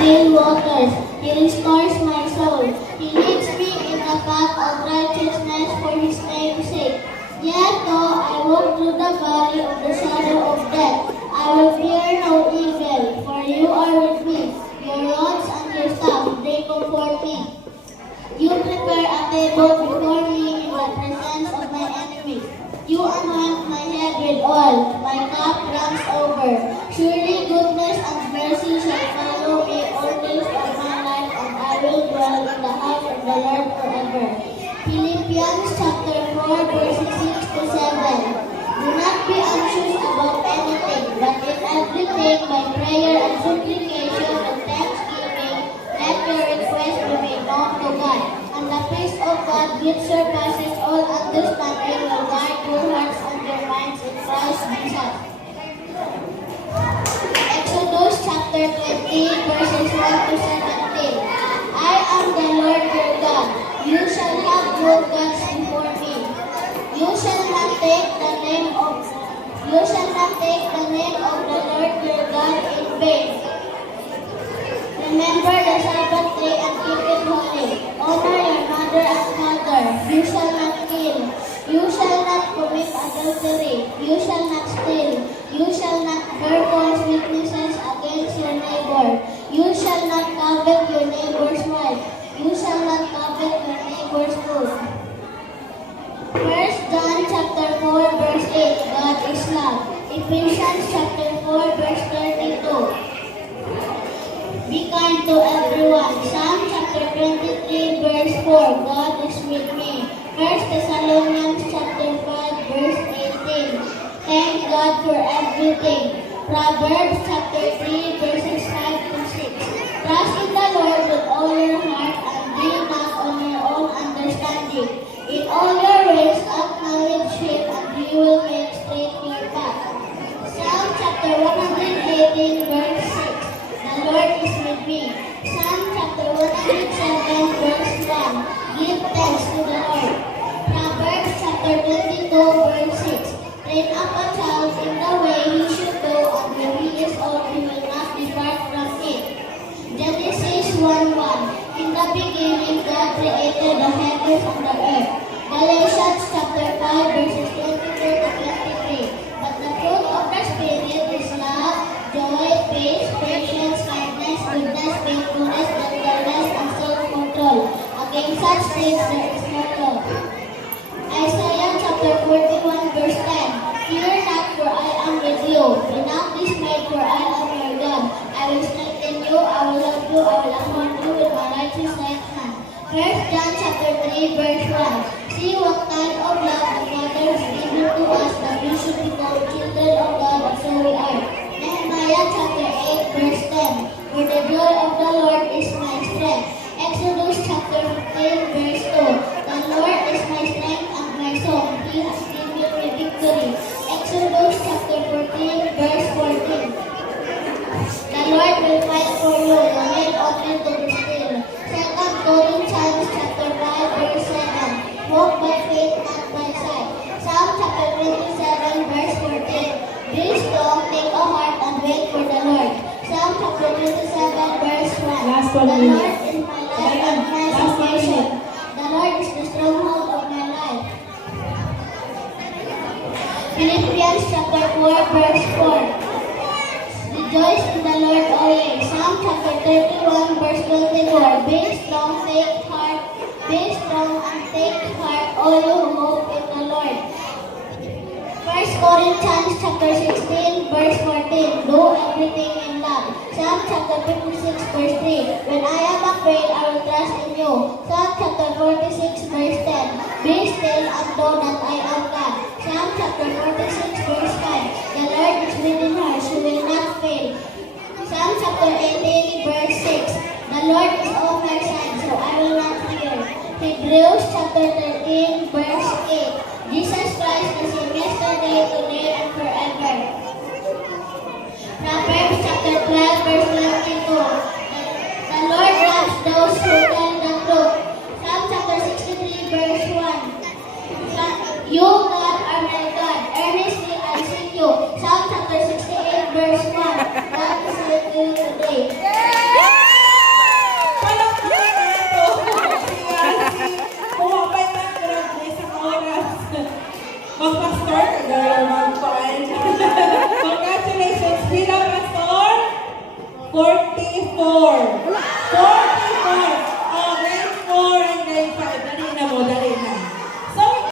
still waters. He restores my soul. He leads me in the path of righteousness for His name's sake. Yet though I walk through the valley of the shadow of death, I will fear no evil, for You are with me. Your rods and Your staff, they comfort me. You prepare a table before me in the presence of my enemies. You anoint my head with oil, my cup runs over. Surely goodness and mercy shall follow me all days of my life, and I will dwell in the house of the Lord forever. Philippians chapter 4, verses 6 to 7. Do not be anxious about anything, but in everything by prayer and supplication and thanksgiving, let your requests be made known to God. And the peace of God, which surpasses all understanding, will guard your hearts and your minds in Christ Jesus. Exodus chapter 20, verses 1 to 17. I am the Lord your God. You shall have no gods before me. You shall not take the name of the Lord your God in vain. Remember the Sabbath day and keep it holy. Honor your mother and father. You shall not kill. You shall not commit adultery. You shall not steal. You shall not bear false witnesses against your neighbor. You shall not covet your neighbor's wife. You shall not covet your neighbor's food. 1 John chapter 4, verse 8. God is love. Ephesians chapter 4, verse 32. Be kind to everyone. Psalm chapter 23, verse 4. God is with me. 1 Thessalonians chapter 5, verse 18. Thank God for everything. Proverbs chapter 3, verses 5 to 6. Trust in the Lord with all your heart and lean not on your own understanding. In all your ways acknowledge Him, and He will make straight your path. Psalm chapter 118, verse 6. The Lord is with me. Psalm chapter 107, verse 1. Give thanks to the Lord. Proverbs chapter 22, verse 6. Train up a child in the way he should go, and when he is old, he will not depart from it. Genesis 1:1. In the beginning, God created the heavens and the earth. Galatians chapter 5, verses 22 to 23. But the fruit of the Spirit is love, joy, peace, patience, kindness, goodness, faithfulness, gentleness, and self-control. Against such things there is no law. Isaiah chapter 41, verse 10. Fear not, for I am with you. Be not dismayed, for I am your God. I will strengthen you, I will love you, I will uphold you with my righteous right hand. 1 John chapter 3, verse 1. See what kind of love the Father has given to us, that we should be called children of God, and so we are. Nehemiah chapter 8, verse 10. For the joy of the Lord is my strength. Exodus chapter 15, verse 2. The Lord is my strength and my song. He has given me victory. Exodus chapter 14, verse 14. The Lord will fight for you. The men ought to be still. 2 Corinthians chapter 5, verse 7. Walk by faith, not by sight. Psalm chapter 27, verse 14. Be strong, take a heart, and wait for the Lord. Psalm chapter 27, verse 1. Last The 1 minute. Lord is my life and my salvation. The Lord is the stronghold of my life. Philippians chapter 4, verse 4. Rejoice in the Lord always. Psalm chapter 31, verse 24. Be strong, take heart. Be strong and take heart, all you who hope in the Lord. 1 Corinthians chapter 16, verse 14. Do everything in love. Psalm chapter 56, verse 3. When I am afraid, I will trust in you. Psalm chapter 46, verse 10. Be still and know that I am God. Psalm chapter 46, verse 5. The Lord is within her, she will not fail. Psalm chapter 18, verse 6. The Lord is on my side, so I will not fear. Hebrews chapter 13.